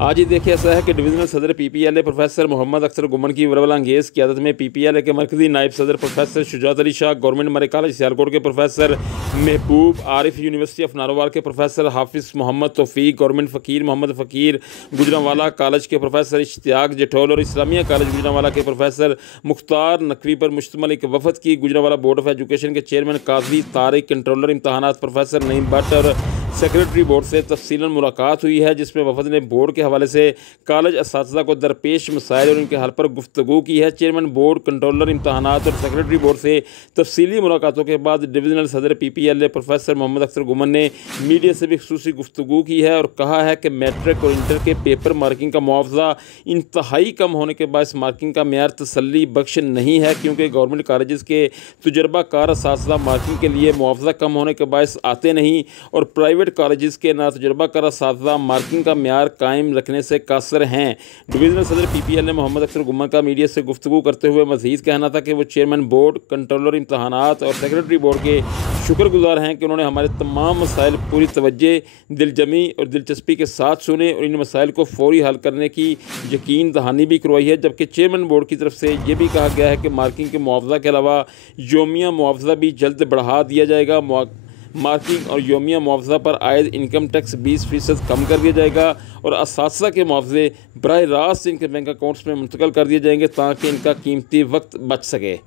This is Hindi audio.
आज ही देखिए ऐसा है कि डिविजनल सदर पीपीएलए प्रोफेसर मोहम्मद अख्तर गुमन की वरवला अंगेज़ क़ियादत में पीपीएलए के मरकज़ी नायब सदर प्रोफेसर शुजात अली शाह, गवर्नमेंट मरे कॉलेज सियालकोट के professor Mehboob Arif, university of Narowal के प्रोफेसर हाफिज़ मोहम्मद तौफीक, गवर्नमेंट फ़कीर मोहम्मद फ़कीर, गुजरांवाला कॉलेज के प्रोफेसर इश्तियाक जठोल और इस्लामिया कॉलेज गुजरांवाला के प्रोफेसर मुख्तार नकवी पर मुश्तमल एक वफ़द की गुजरांवाला बोर्ड ऑफ एजुकेशन के चेयरमैन काजी तारिक, कंट्रोलर इम्तहानात प्रोफेसर नईम भट्ट और सेक्रेटरी बोर्ड से तफसीलन मुलाकात हुई है, जिसमें वफद ने बोर्ड के हवाले से कॉलेज असातिज़ा को दरपेश मसाइल और उनके हल पर गुफ्तगू की है। चेयरमैन बोर्ड, कंट्रोलर इम्तहानात और सेक्रेटरी बोर्ड से तफसीली मुलाकातों के बाद डिविजनल सदर पीपीएलए प्रोफेसर मोहम्मद अख्तर गुमन ने मीडिया से भी खुसूसी गुफ्तगू की है और कहा है कि मैट्रिक और इंटर के पेपर मार्किंग का मुआवजा इंतहाई कम होने के बायस मार्किंग का मेयार तसल्ली बख्श नहीं है, क्योंकि गवर्नमेंट कॉलेज के तजुर्बाकार असातिज़ा मार्किंग के लिए मुआवजा कम होने के बायस आते नहीं और प्राइवेट कॉलेज के ना तजुर्बाकार असातिज़ा मार्किंग का मेयार कायम रखने से कासर हैं। डिविजनल सदर पीपीएलए मोहम्मद अख्तर गुमन का मीडिया से गुफ्तगू करते हुए मज़ीद कहना था कि वो चेयरमैन बोर्ड, कंट्रोलर इम्तहानात और सेक्रेटरी बोर्ड के शुक्रगुजार हैं कि उन्होंने हमारे तमाम मसाइल पूरी तवज्जो, दिलजमी और दिलचस्पी के साथ सुने और इन मसाइल को फौरी हल करने की यकीन दहानी भी करवाई है। जबकि चेयरमैन बोर्ड की तरफ से ये भी कहा गया है कि मार्किंग के मुआवजा के अलावा योमिया मुआवजा भी जल्द बढ़ा दिया जाएगा। मार्किंग और योमिया मुआवजा पर आयद इनकम टैक्स 20% कम कर दिया जाएगा और असातिज़ा के मुआवजे बराह रास्त इनके बैंक अकाउंट्स में मुंतकिल कर दिए जाएंगे ताकि इनका कीमती वक्त बच सके।